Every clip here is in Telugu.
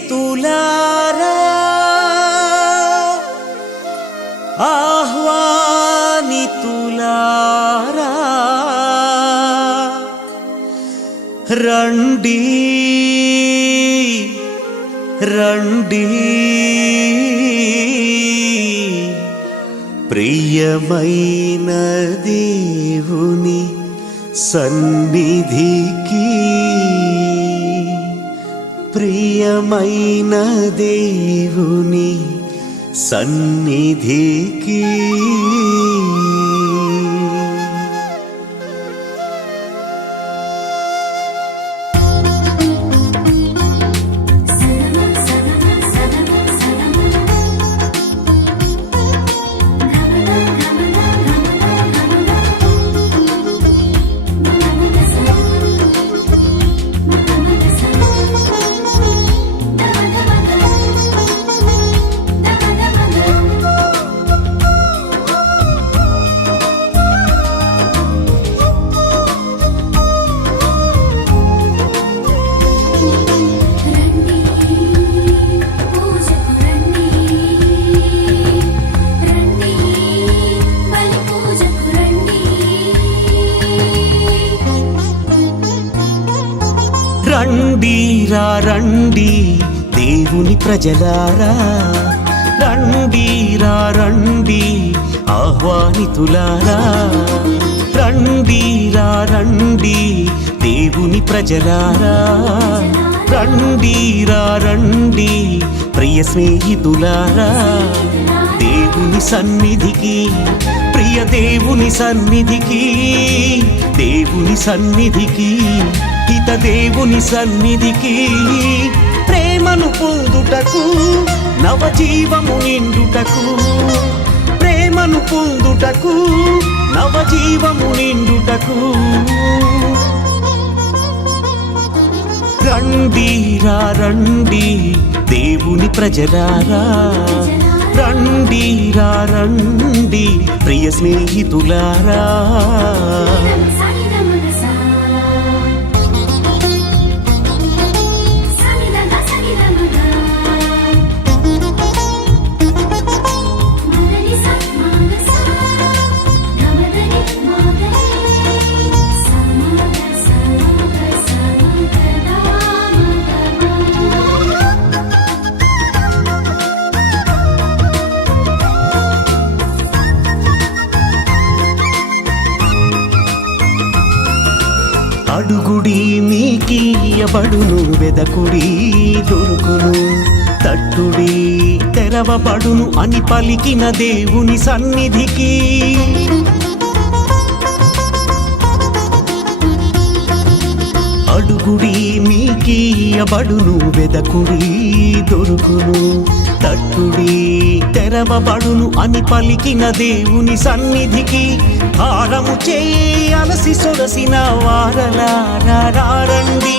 స్నేహితులారా ఆహ్వానితులారా రండి రండి ప్రియమైన దేవుని సన్నిధికి ప్రియమైన దేవుని సన్నిధికి రండి రండి దేవుని ప్రజలారా రండి రండి ఆహ్వానితులారా రండి రండి దేవుని ప్రజలారా రండి రండి ప్రియ స్నేహితులారా దేవుని సన్నిధికి ప్రియ దేవుని సన్నిధికి దేవుని సన్నిధికి హిత దేవుని సన్నిధికి ప్రేమను పొందుటకు నవజీవము నిండుటకు ప్రేమను పొందుటకు నవజీవము నిండుటకు రండి రండి దేవుని ప్రజలారా రండి రండి ప్రియ స్నేహితులారా అడుగుడి మీకియ్యబడును వెదకుడి దొరుకును తట్టుడి తెరవబడును అని పలికిన దేవుని సన్నిధికి అడుగుడి మీకియ్యబడును వెదకుడి దొరుకును తట్టుడి తెరవబడును అని పలికిన దేవుని సన్నిధికి భారము చేయి అలసి సొలసిన వారలారా రండి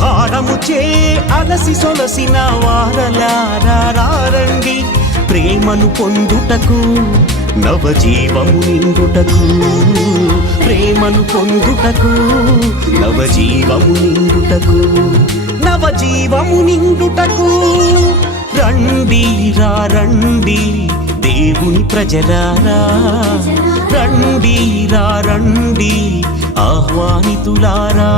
భారము చేయి అలసి సొలసిన వారలారా రండి ప్రేమను పొందుటకు నవజీవము నిండుటకు ప్రేమను పొందుటకు నవజీవము నిండుటకు నవజీవము నిండుటకు రండి రండి దేవుని ప్రజలారా రండి రండి ఆహ్వానితులారా